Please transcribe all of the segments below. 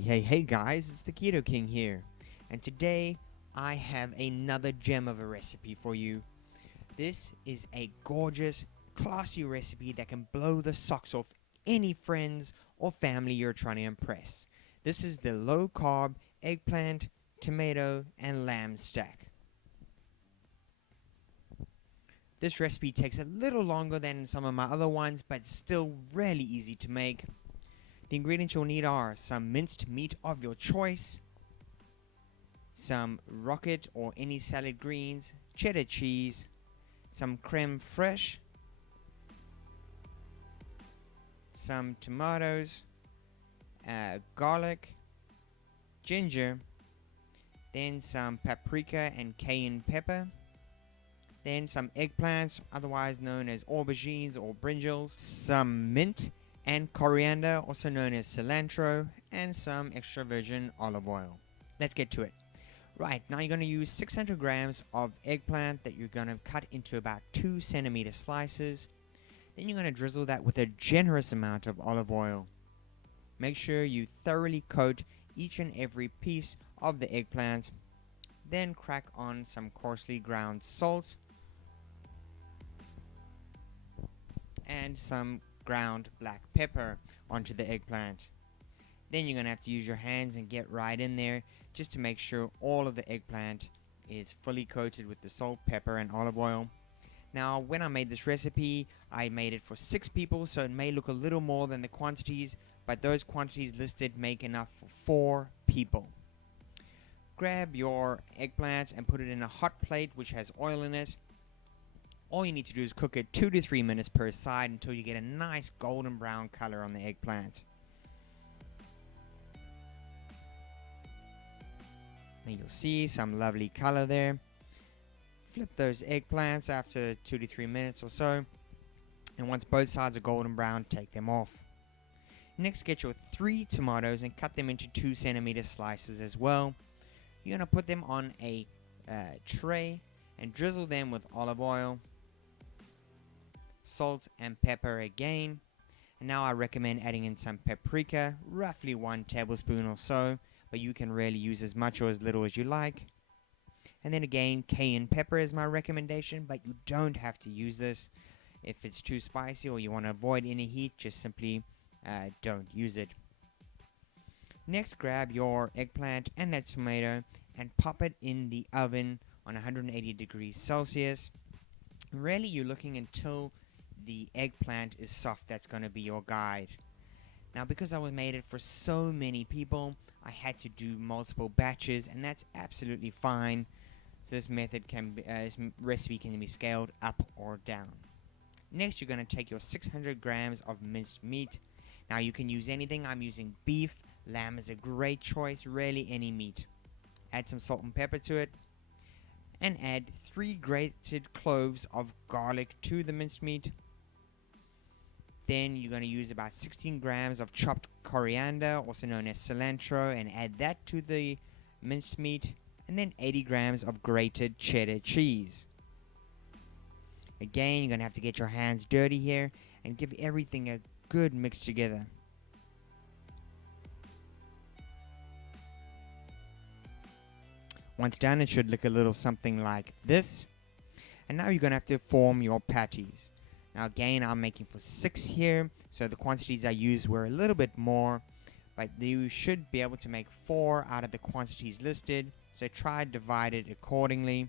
Hey guys, it's the Keto King here, and today I have another gem of a recipe for you. This is a gorgeous, classy recipe that can blow the socks off any friends or family you're trying to impress. This is the low carb eggplant, tomato, and lamb stack. This recipe takes a little longer than some of my other ones, but still really easy to make. The ingredients you'll need are some minced meat of your choice, some rocket or any salad greens, cheddar cheese, some creme fraiche, some tomatoes, garlic, ginger, then some paprika and cayenne pepper, then some eggplants, otherwise known as aubergines or brinjals, some mint and coriander, also known as cilantro, and some extra virgin olive oil. Let's get to it. Right, now you're going to use 600 grams of eggplant that you're going to cut into about 2 centimeter slices. Then you're going to drizzle that with a generous amount of olive oil. Make sure you thoroughly coat each and every piece of the eggplant. Then crack on some coarsely ground salt and some ground black pepper onto the eggplant. Then you're going to have to use your hands and get right in there just to make sure all of the eggplant is fully coated with the salt, pepper, and olive oil. Now, when I made this recipe, I made it for 6 people, so it may look a little more than the quantities, but those quantities listed make enough for 4 people. Grab your eggplant and put it in a hot plate which has oil in it. All you need to do is cook it 2 to 3 minutes per side until you get a nice golden brown color on the eggplant. And you'll see some lovely color there. Flip those eggplants after 2 to 3 minutes or so. And once both sides are golden brown, take them off. Next, get your 3 tomatoes and cut them into 2 centimeter slices as well. You're going to put them on a tray and drizzle them with olive oil, salt and pepper again. And now I recommend adding in some paprika, roughly 1 tablespoon or so, but you can really use as much or as little as you like. And then again, cayenne pepper is my recommendation, but you don't have to use this. If it's too spicy or you want to avoid any heat, just simply don't use it. Next, grab your eggplant and that tomato and pop it in the oven on 180 degrees Celsius. Really, you're looking until the eggplant is soft. That's going to be your guide. Now, because I made it for so many people, I had to do multiple batches, and that's absolutely fine. So this recipe can be scaled up or down. Next, you're going to take your 600 grams of minced meat. Now, you can use anything. I'm using beef. Lamb is a great choice. Really, any meat. Add some salt and pepper to it. And add 3 grated cloves of garlic to the minced meat. Then you're going to use about 16 grams of chopped coriander, also known as cilantro, and add that to the minced meat. And then 80 grams of grated cheddar cheese. Again, you're going to have to get your hands dirty here and give everything a good mix together. Once done, it should look a little something like this. And now you're going to have to form your patties. Now again, I'm making for 6 here, so the quantities I used were a little bit more, but you should be able to make 4 out of the quantities listed, so try to divide it accordingly.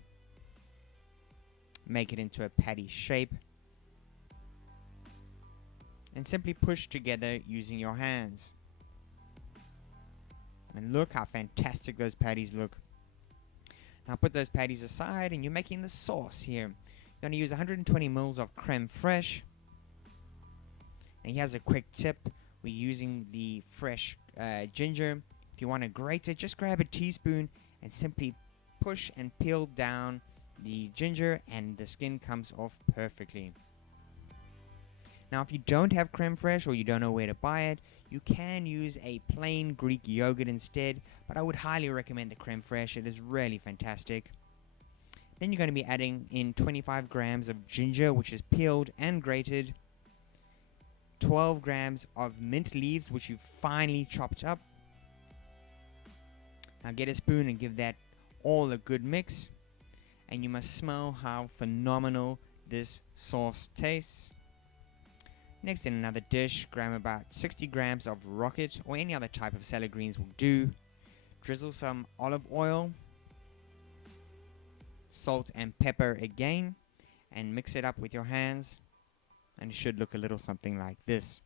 Make it into a patty shape, and simply push together using your hands. And look how fantastic those patties look. Now put those patties aside, and you're making the sauce here. You're going to use 120 ml of creme fraiche. And here's a quick tip. We're using the fresh ginger. If you want to grate it, just grab a teaspoon and simply push and peel down the ginger, and the skin comes off perfectly. Now, if you don't have creme fraiche or you don't know where to buy it, you can use a plain Greek yogurt instead, but I would highly recommend the creme fraiche. It is really fantastic. Then you're going to be adding in 25 grams of ginger, which is peeled and grated, 12 grams of mint leaves, which you've finely chopped up, Now get a spoon and give that all a good mix, and you must smell how phenomenal this sauce tastes. Next, in another dish, grab about 60 grams of rocket or any other type of salad greens will do. Drizzle some olive oil, salt and pepper again, and mix it up with your hands, and it should look a little something like this.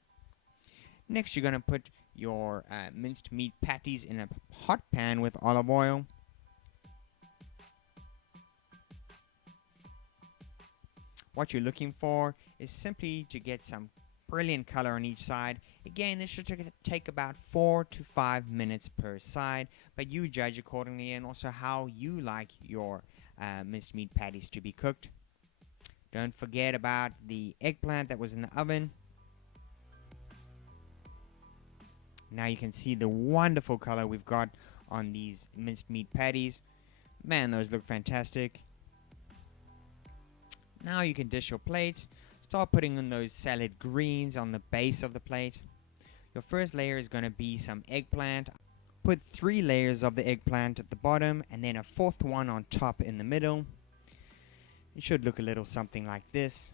Next, you're going to put your minced meat patties in a hot pan with olive oil. What you're looking for is simply to get some brilliant color on each side. Again, this should take about 4 to 5 minutes per side, but you judge accordingly, and also how you like your minced meat patties to be cooked. Don't forget about the eggplant that was in the oven. Now you can see the wonderful color we've got on these minced meat patties. Man, those look fantastic. Now you can dish your plates. Start putting in those salad greens on the base of the plate. Your first layer is going to be some eggplant. Put 3 layers of the eggplant at the bottom, and then a 4th one on top in the middle. It should look a little something like this.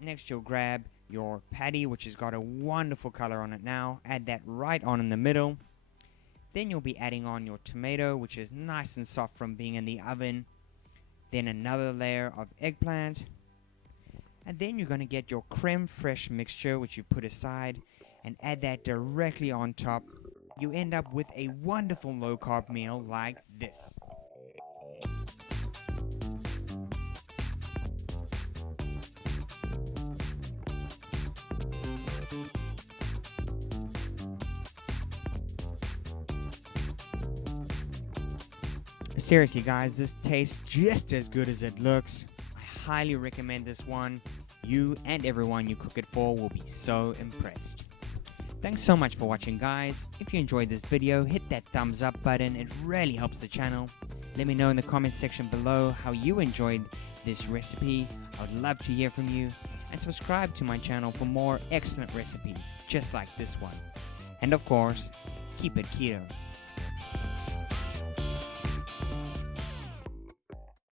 Next, you'll grab your patty, which has got a wonderful color on it now. Add that right on in the middle. Then you'll be adding on your tomato, which is nice and soft from being in the oven. Then another layer of eggplant. And then you're going to get your creme fraiche mixture, which you put aside, and add that directly on top. You end up with a wonderful low-carb meal like this. Seriously guys, this tastes just as good as it looks. I highly recommend this one. You and everyone you cook it for will be so impressed. Thanks so much for watching guys. If you enjoyed this video, hit that thumbs up button. It really helps the channel. Let me know in the comment section below how you enjoyed this recipe. I would love to hear from you. And subscribe to my channel for more excellent recipes just like this one. And of course, keep it keto.